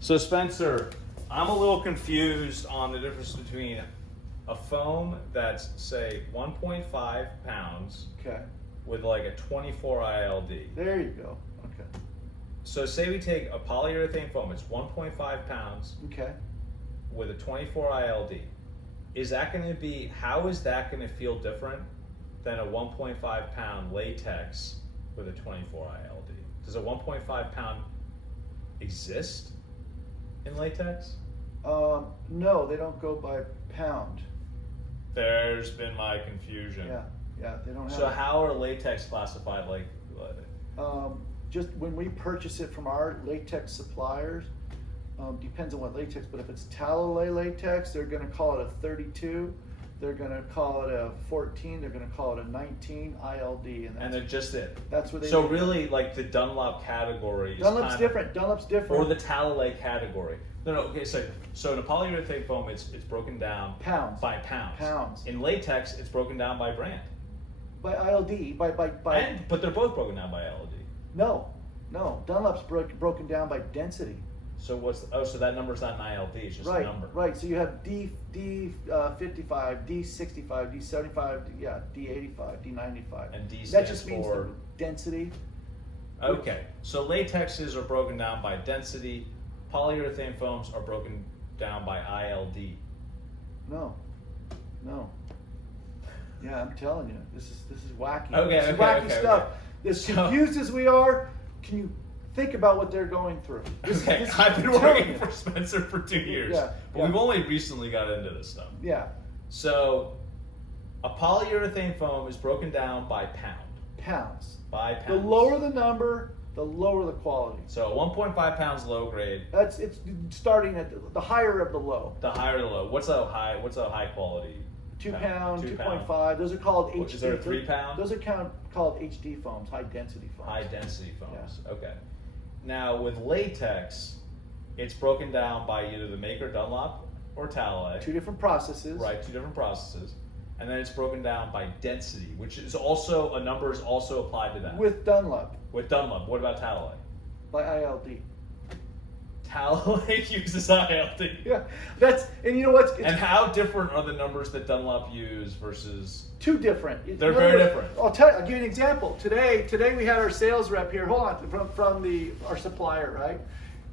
So Spencer, I'm a little confused on the difference between a foam that's say 1.5 pounds Okay. with like a 24 ILD. There you go. Okay. So say we take a polyurethane foam, it's 1.5 pounds Okay. with a 24 ILD. Is that going to be, how is that going to feel different than a 1.5 pound latex with a 24 ILD? Does a 1.5 pound exist in latex? No, they don't go by pound. There's been my confusion. Yeah, they don't have. So how are latex classified? Like, Just when we purchase it from our latex suppliers, depends on what latex, but if it's Talalay latex, they're going to call it a 32. They're going to call it a 14. They're going to call it a 19 ILD, and they're just it. That's what they. So do. Really, like the Dunlop category is Dunlop's kind different. Dunlop's different. or the Talalay category. No, okay. So in a polyurethane foam, it's broken down Pounds. by pounds. Pounds. In latex, it's broken down by brand. By ILD, by. But they're both broken down by ILD. No. Dunlop's broken down by density. So so that number's not an ILD, it's just Right, a number. right. So you have D55, D65, D75, D85, D95. And D That stands just means for the density. Okay. So latexes are broken down by density. Polyurethane foams are broken down by ILD. No. Yeah, I'm telling you, this is wacky. Okay, This is okay, wacky okay, stuff. okay. As So- confused as we are, can you think about what they're going through? Okay, This- I've been I'm telling working you. for Spencer for 2 years, Yeah, but yeah. we've only recently got into this stuff. Yeah, So, a polyurethane foam is broken down by pound. pounds. By pounds. The lower the number, the lower the quality. So 1.5 pounds low grade. It's starting at the higher of the low. The higher the low. What's a high quality? 2 pound, 2 2.5. Those are called HD. Is there a 3 pound? Those are called HD foams, high density foams. High density foams. Okay. Now with latex, it's broken down by either the maker Dunlop or Talalay. 2 different processes. Right, 2 different processes. And then it's broken down by density, which is also, a number is also applied to that. With Dunlop, With Dunlop, what about Talalay? by ILD. Talalay uses ILD. Yeah, and you know what's And how different are the numbers that Dunlop use versus? 2 different. They're In other very words, different. I'll give you an example. Today we had our sales rep here. Hold on, from our supplier, right?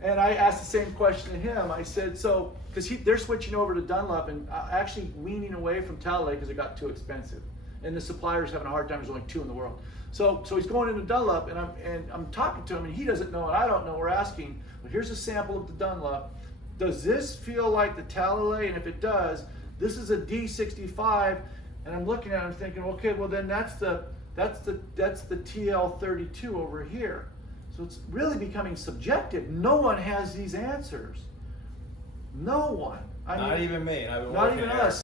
And I asked the same question to him. I said, so because they're switching over to Dunlop and actually weaning away from Talalay because it got too expensive, and the supplier's having a hard time. There's only 2 in the world. So he's going into Dunlop, and I'm talking to him, and he doesn't know, and I don't know. We're asking, well, here's a sample of the Dunlop. Does this feel like the Talalay? And if it does, this is a D65, and I'm looking at it, I'm thinking, okay, well then that's the TL32 over here. So it's really becoming subjective. No one has these answers. No one. Not even me. And I've been Not working even here. us.